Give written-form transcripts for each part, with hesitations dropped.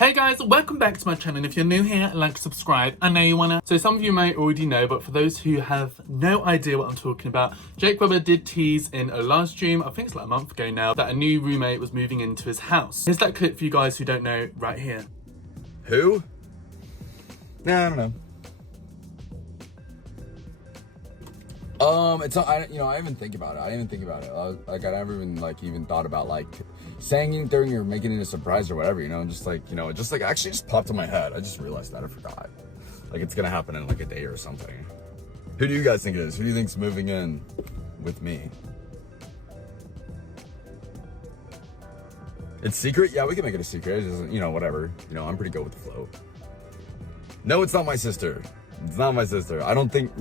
Hey guys, welcome back to my channel, and if you're new here, like, subscribe. I know you wanna. So some of you may already know, but for those who have no idea what I'm talking about, Jake Webber did tease in a live stream, I think it's like a month ago now, that a new roommate was moving into his house. Here's that clip for you guys who don't know right here. Who? Nah, I don't know. It's not, I didn't even think about it. I never even thought about saying during or making it a surprise or whatever, it actually just popped in my head. I just realized that I forgot. It's gonna happen in like a day or something. Who do you guys think it is? Who do you think's moving in with me? It's secret? Yeah, we can make it a secret. It's just, whatever. I'm pretty good with the flow. No, it's not my sister. It's not my sister. I don't think,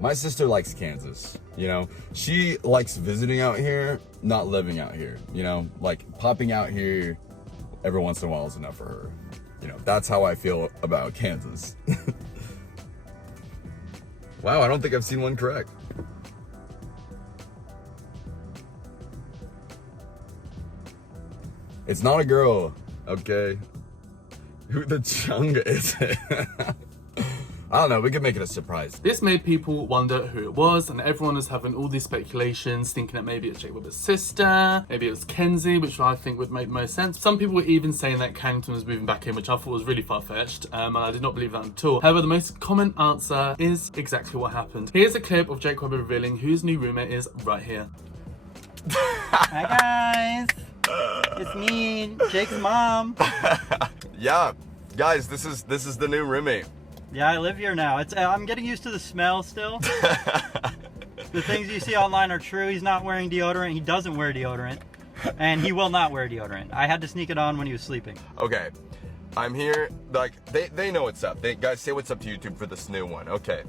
my sister likes Kansas, She likes visiting out here, not living out here, popping out here every once in a while is enough for her. That's how I feel about Kansas. Wow, I don't think I've seen one correct. It's not a girl, okay? Who the chunga is it? I don't know, we could make it a surprise. This made people wonder who it was, and everyone was having all these speculations, thinking that maybe it's Jake Webber's sister, maybe it was Kenzie, which I think would make most sense. Some people were even saying that Carrington was moving back in, which I thought was really far-fetched, and I did not believe that at all. However, the most common answer is exactly what happened. Here's a clip of Jake Webber revealing who his new roommate is right here. Hi guys, it's me, Jake's mom. Yeah, guys, this is the new roommate. Yeah, I live here now. I'm getting used to the smell still. The things you see online are true. He's not wearing deodorant. He doesn't wear deodorant. And he will not wear deodorant. I had to sneak it on when he was sleeping. Okay, I'm here. They know what's up. Guys, say what's up to YouTube for this new one. Okay.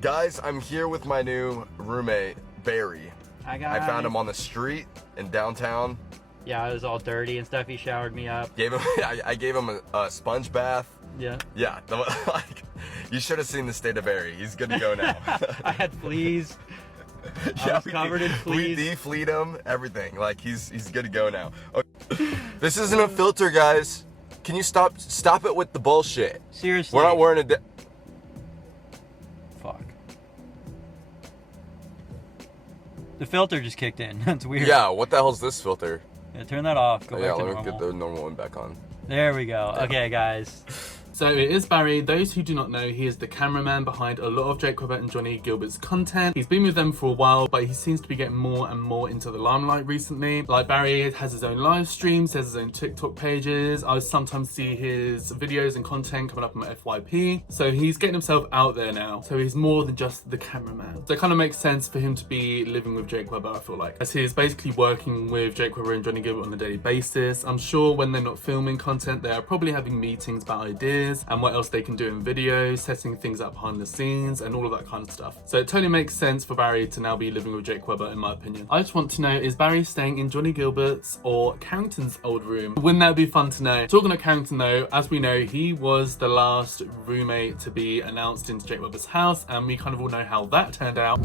Guys, I'm here with my new roommate, Barry. Hi guys. I found him on the street in downtown. Yeah, it was all dirty and stuff. He showered me up. I gave him a sponge bath. Yeah. Yeah, you should have seen the state of Barry. He's good to go now. I had fleas. I was covered in fleas. We de-fleed him, everything. He's good to go now. Okay. This isn't a filter, guys. Can you stop it with the bullshit? Seriously. We're not wearing a Fuck. The filter just kicked in. That's weird. Yeah, what the hell's this filter? Yeah, turn that off. Go back to let normal. me get the normal one back on. There we go. Yeah. Okay, guys. So it is Barry. Those who do not know, he is the cameraman behind a lot of Jake Webber and Johnny Gilbert's content. He's been with them for a while, but he seems to be getting more and more into the limelight recently. Barry has his own live streams, has his own TikTok pages. I sometimes see his videos and content coming up on my FYP. So he's getting himself out there now. So he's more than just the cameraman. So it kind of makes sense for him to be living with Jake Webber, I feel like, as he is basically working with Jake Webber and Johnny Gilbert on a daily basis. I'm sure when they're not filming content, they are probably having meetings about ideas and what else they can do in videos, setting things up behind the scenes and all of that kind of stuff. So it totally makes sense for Barry to now be living with Jake Webber, in my opinion. I just want to know, is Barry staying in Johnny Gilbert's or Carrington's old room? Wouldn't that be fun to know? Talking of Carrington though, as we know, he was the last roommate to be announced into Jake Webber's house, and we kind of all know how that turned out.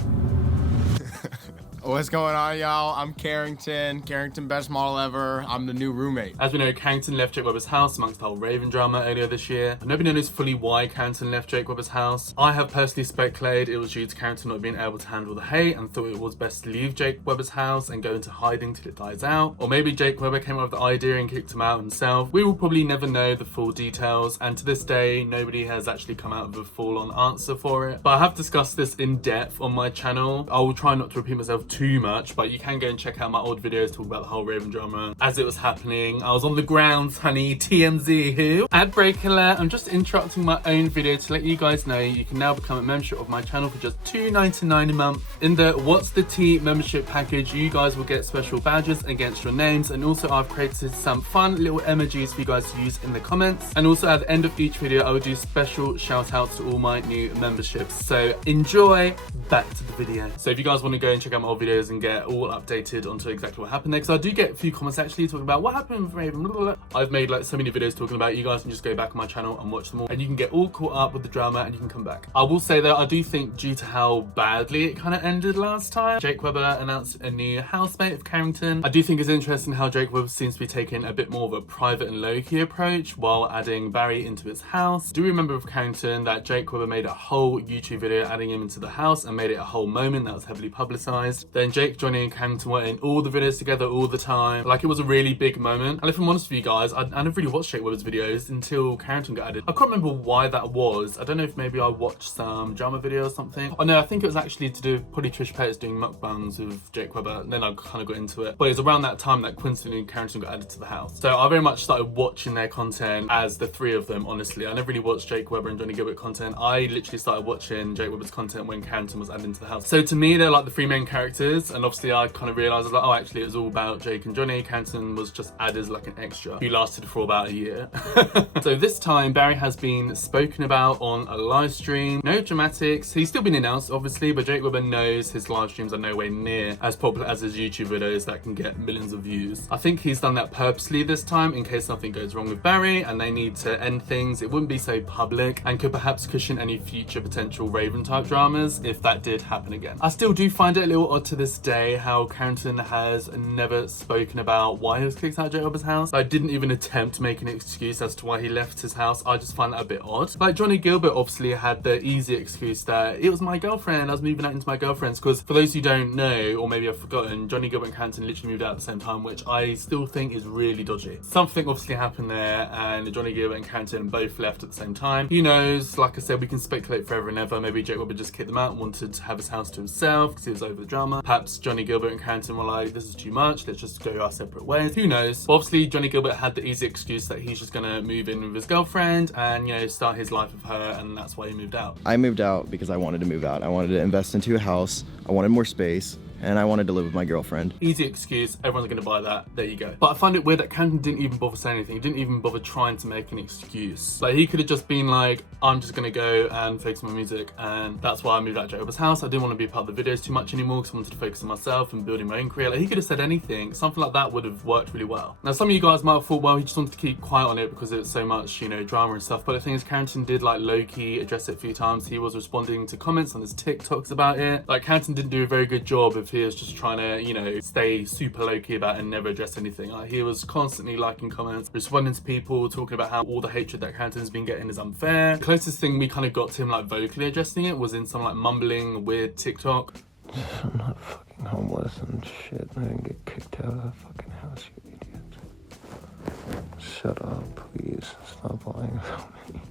What's going on, y'all? I'm Carrington best model ever. I'm the new roommate. As we know, Carrington left Jake Webber's house amongst the whole Raven drama earlier this year. Nobody knows fully why Carrington left Jake Webber's house. I have personally speculated it was due to Carrington not being able to handle the hate and thought it was best to leave Jake Webber's house and go into hiding till it dies out. Or maybe Jake Webber came up with the idea and kicked him out himself. We will probably never know the full details, and to this day, nobody has actually come out with a full-on answer for it. But I have discussed this in depth on my channel. I will try not to repeat myself too much, but you can go and check out my old videos talking about the whole Raven drama as it was happening. I was on the grounds, honey. TMZ who? Ad break alert. I'm just interrupting my own video to let you guys know you can now become a membership of my channel for just $2.99 a month. In the What's the Tea membership package, you guys will get special badges against your names, and also I've created some fun little emojis for you guys to use in the comments. And also at the end of each video, I will do special shout outs to all my new memberships. So enjoy. Back to the video. So if you guys want to go and check out my old videos and get all updated onto exactly what happened there, because I do get a few comments actually talking about what happened with Raven, blah, blah, blah. I've made like so many videos talking about it. You guys can just go back on my channel and watch them all, and you can get all caught up with the drama and you can come back. I will say that I do think due to how badly it kind of ended last time, Jake Webber announced a new housemate of Carrington. I do think it's interesting how Jake Webber seems to be taking a bit more of a private and low-key approach while adding Barry into his house. Do you remember with Carrington that Jake Webber made a whole YouTube video adding him into the house and made it a whole moment that was heavily publicized? Then Jake, Johnny and Carrington were in all the videos together all the time. Like, it was a really big moment. And if I'm honest with you guys, I never really watched Jake Webber's videos until Carrington got added. I can't remember why that was. I don't know if maybe I watched some drama video or something. Oh no, I think it was actually to do with probably Trish Paytas doing mukbangs with Jake Webber. And then I kind of got into it. But it was around that time that coincidentally Carrington got added to the house. So I very much started watching their content as the three of them, honestly. I never really watched Jake Webber and Johnny Gilbert content. I literally started watching Jake Webber's content when Carrington was added into the house. So to me, they're like the three main characters. And obviously I kind of realised, I was like, oh, actually it was all about Jake and Johnny. Carrington was just added as like an extra who lasted for about a year. So this time Barry has been spoken about on a live stream. No dramatics. He's still been announced obviously, but Jake Webber knows his live streams are nowhere near as popular as his YouTube videos that can get millions of views. I think he's done that purposely this time in case something goes wrong with Barry and they need to end things. It wouldn't be so public and could perhaps cushion any future potential Raven type dramas if that did happen again. I still do find it a little odd to this day how Carrington has never spoken about why he was kicked out of Jake Webber's house. I didn't even attempt to make an excuse as to why he left his house. I just find that a bit odd. Like, Johnny Gilbert obviously had the easy excuse that it was my girlfriend, I was moving out into my girlfriend's, because for those who don't know, or maybe I've forgotten, Johnny Gilbert and Carrington literally moved out at the same time, which I still think is really dodgy. Something obviously happened there and Johnny Gilbert and Carrington both left at the same time. Who knows? Like I said, we can speculate forever and ever. Maybe Jake Webber just kicked them out and wanted to have his house to himself because he was over the drama. Perhaps Johnny Gilbert and Carrington were like, this is too much, let's just go our separate ways. Who knows? But obviously Johnny Gilbert had the easy excuse that he's just gonna move in with his girlfriend and, you know, start his life with her, and that's why he moved out. I moved out because I wanted to move out. I wanted to invest into a house. I wanted more space. And I wanted to live with my girlfriend. Easy excuse, everyone's gonna buy that, there you go. But I find it weird that Carrington didn't even bother saying anything. He didn't even bother trying to make an excuse. Like, he could have just been like, I'm just gonna go and focus on my music, and that's why I moved out of Jake Webber's house. I didn't want to be a part of the videos too much anymore because I wanted to focus on myself and building my own career. Like, he could have said anything. Something like that would have worked really well. Now, some of you guys might have thought, well, he just wanted to keep quiet on it because it's so much, you know, drama and stuff. But the thing is, Carrington did like low-key address it a few times. He was responding to comments on his TikToks about it. Like, Carrington didn't do a very good job if he was just trying to, you know, stay super low-key about it and never address anything. Like, he was constantly liking comments, responding to people, talking about how all the hatred that Carrington's been getting is unfair. The closest thing we kind of got to him like vocally addressing it was in some like mumbling weird TikTok. I'm not fucking homeless and shit. I didn't get kicked out of the fucking house, you idiot. Shut up, please. Stop lying about me.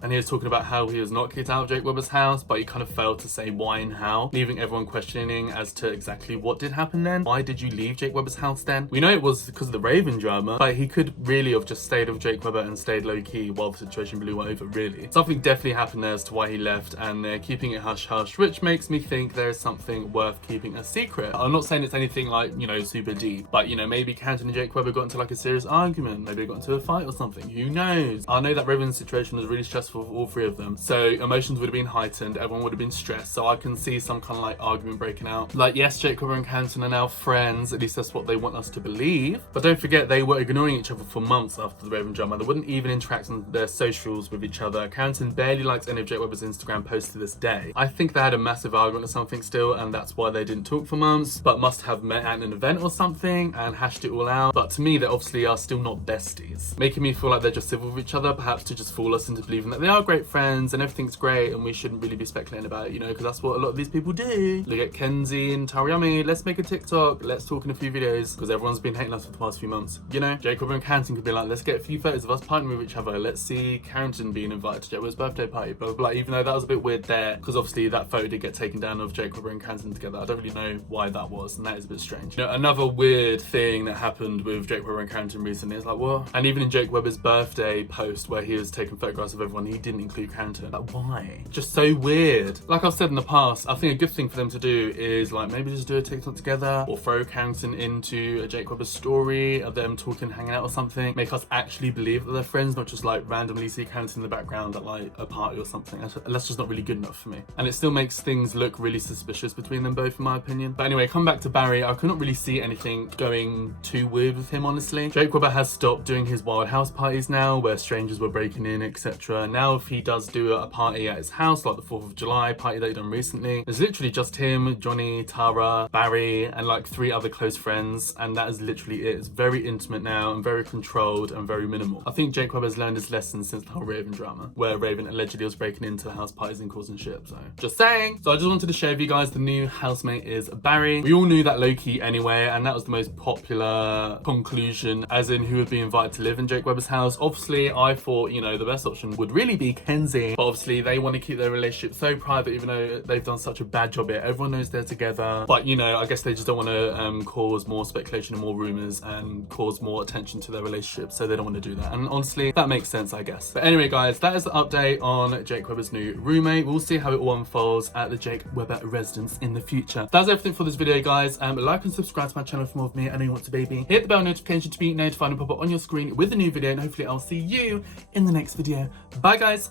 And he was talking about how he was not kicked out of Jake Webber's house, but he kind of failed to say why and how, leaving everyone questioning as to exactly what did happen then. Why did you leave Jake Webber's house then? We know it was because of the Raven drama, but he could really have just stayed with Jake Webber and stayed low-key while the situation blew over, really. Something definitely happened there as to why he left, and they're keeping it hush-hush, which makes me think there is something worth keeping a secret. I'm not saying it's anything like, you know, super deep, but, you know, maybe Carrington and Jake Webber got into like a serious argument, maybe they got into a fight or something, who knows? I know that Raven's situation was really stressful for all three of them, so emotions would have been heightened, everyone would have been stressed, so I can see some kind of like argument breaking out. Like, yes, Jake Webber and Carrington are now friends, at least that's what they want us to believe, but don't forget they were ignoring each other for months after the Raven drama. They wouldn't even interact on their socials with each other. Carrington barely likes any of Jake Webber's Instagram posts to this day. I think they had a massive argument or something still, and that's why they didn't talk for months, but must have met at an event or something and hashed it all out. But to me, they obviously are still not besties, making me feel like they're just civil with each other, perhaps to just fool us into believing that they are great friends and everything's great and we shouldn't really be speculating about it, you know, because that's what a lot of these people do. Look at Kenzie and Tariami, let's make a TikTok, let's talk in a few videos, because everyone's been hating us for the past few months, you know. Jake Webber and Carrington could be like, let's get a few photos of us partnering with each other, let's see Carrington being invited to Jake Webber's birthday party, blah, blah, blah, even though that was a bit weird there, because obviously that photo did get taken down of Jake Webber and Carrington together. I don't really know why that was, and that is a bit strange. You know, another weird thing that happened with Jake Webber and Carrington recently is like, what? And even in Jake Webber's birthday post where he was taking photographs of everyone, Johnny didn't include Carrington. Like, why? Just so weird. Like I've said in the past, I think a good thing for them to do is like maybe just do a TikTok together or throw Carrington into a Jake Webber story of them talking, hanging out or something. Make us actually believe that they're friends, not just like randomly see Carrington in the background at like a party or something. That's just not really good enough for me. And it still makes things look really suspicious between them both, in my opinion. But anyway, come back to Barry. I couldn't really see anything going too weird with him, honestly. Jake Webber has stopped doing his wild house parties now, where strangers were breaking in, etc. Now, if he does do a party at his house, like the 4th of July party that he done recently, it's literally just him, Johnny, Tara, Barry, and like 3 other close friends, and that is literally it. It's very intimate now and very controlled and very minimal. I think Jake Webber's learned his lesson since the whole Raven drama, where Raven allegedly was breaking into the house parties and causing shit, so just saying. So I just wanted to share with you guys the new housemate is Barry. We all knew that low-key anyway, and that was the most popular conclusion, as in who would be invited to live in Jake Webber's house. Obviously, I thought, you know, the best option would really be Kenzie, but obviously they want to keep their relationship so private, even though they've done such a bad job here. Everyone knows they're together, but you know, I guess they just don't want to cause more speculation and more rumors and cause more attention to their relationship, so they don't want to do that. And honestly, that makes sense, I guess. But anyway, guys, that is the update on Jake Webber's new roommate. We'll see how it all unfolds at the Jake Webber residence in the future. That's everything for this video, guys. Like and subscribe to my channel for more of me. I know you want to, baby. Hit the bell notification to be notified and pop up on your screen with a new video, and hopefully I'll see you in the next video. Bye, guys.